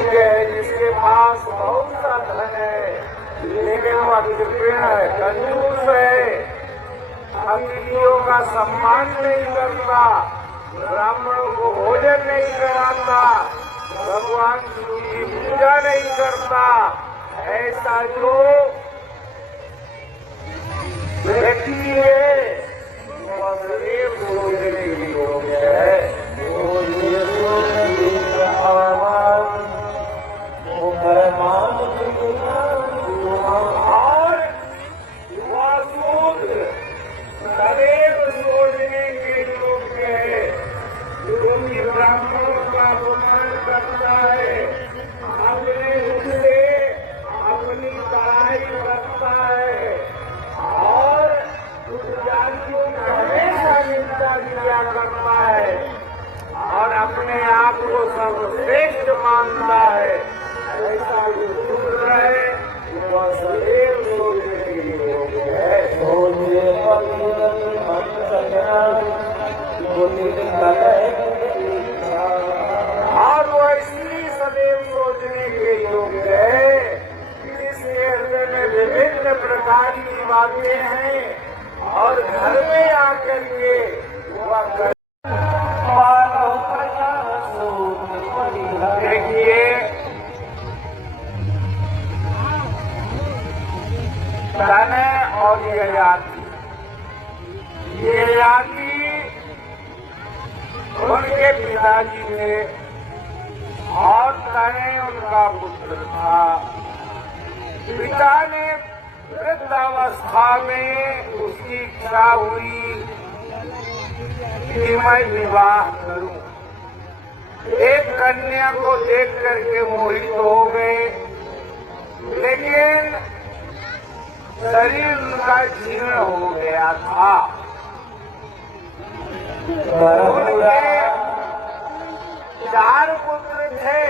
योग्य है, जिसके पास बहुत सा धन है लेकिन वह कृपण है, कंजूस है, अतिथियों का सम्मान नहीं करता, ब्राह्मणों को भोजन नहीं कराता, भगवान शिव की पूजा नहीं करता, ऐसा जो व्यक्ति है वह सदैव सोचने की योग्य है। और वह सूत्र सदैव सोचने के योग्य है, क्योंकि ब्राह्मणों का अपमान करता है, अपने उससे अपनी बड़ाई करता है और जातियों की हमेशा निंदा किया करता है और अपने आप को सर्वश्रेष्ठ मानता है। ऐसा जो शूद्र है वह सदैव सोचने के योग्य है। और वह इसलिए सदैव सोचने के योग्य है कि इसके हृदय में विभिन्न प्रकार की बातें हैं और घर में आकर के वह देखिए तने और ये जाति उनके पिताजी थे और तने उनका पुत्र था। पिता ने वृद्धावस्था में उसकी इच्छा हुई कि मैं विवाह करूं। एक कन्या को देख करके मोहित हो गए, लेकिन शरीर उनका जीर्ण हो गया था। उनके 4 पुत्र थे।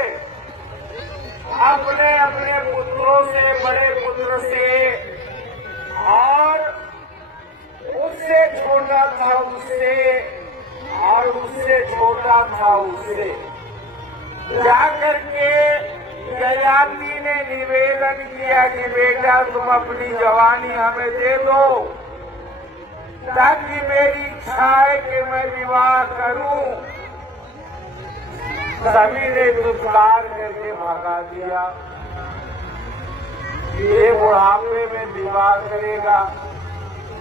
अपने अपने पुत्रों से, बड़े पुत्र से और उससे छोटा था उससे और उससे छोटा था उससे जा करके ययाति ने निवेदन किया कि बेटा तुम अपनी जवानी हमें दे दो ताकि मेरी इच्छा है कि मैं विवाह करूं। सभी ने दुष्कार करके भगा दिया। ये बुढ़ापे में विवाह करेगा,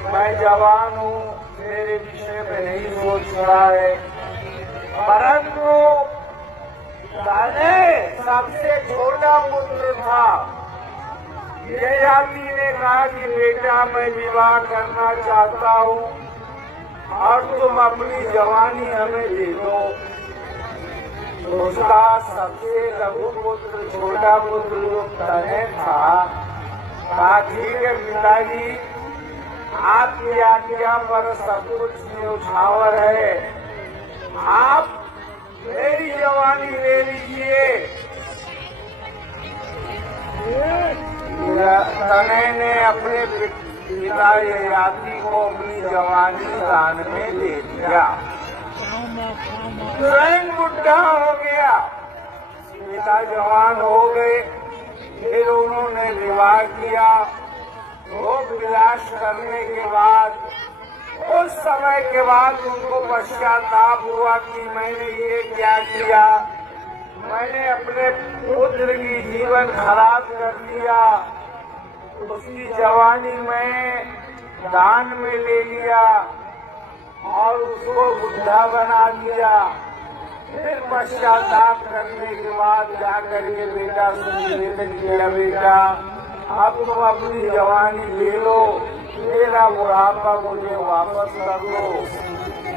मैं जवान हूँ, मेरे विषय में नहीं सोच रहा है। परंतु सबसे छोटा पुत्र था। ययाति ने कहा कि बेटा मैं विवाह करना चाहता हूँ और तुम अपनी जवानी हमें दे दो। उसका सबसे लघु पुत्र, छोटा पुत्र जो तने था, कहा ठीक है पिताजी, आपकी आज्ञा पर सब कुछ न्यौछावर है, आप मेरी जवानी ले लीजिए। तने ने अपने पिता ययाति को अपनी जवानी दान में दे दिया। स्वयं बुढ़ा हो गया, पिता जवान हो गए। फिर उन्होंने विवाह किया। भोग विलास करने के बाद उस समय के बाद उनको पश्चाताप हुआ कि मैंने ये क्या किया, मैंने अपने पुत्र की जीवन खराब कर दिया, उसकी जवानी में दान में ले लिया और उसको बुढ़ा बना दिया। फिर पश्चाताप करने के बाद जाकर के बेटा से निवेदन किया, बेटा अब तुम अपनी जवानी ले लो, मेरा बुढ़ापा मुझे वापस कर दो।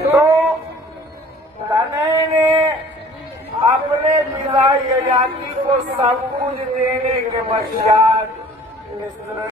तो तनय ने अपने पिता ययाति को सब कुछ देने के पश्चात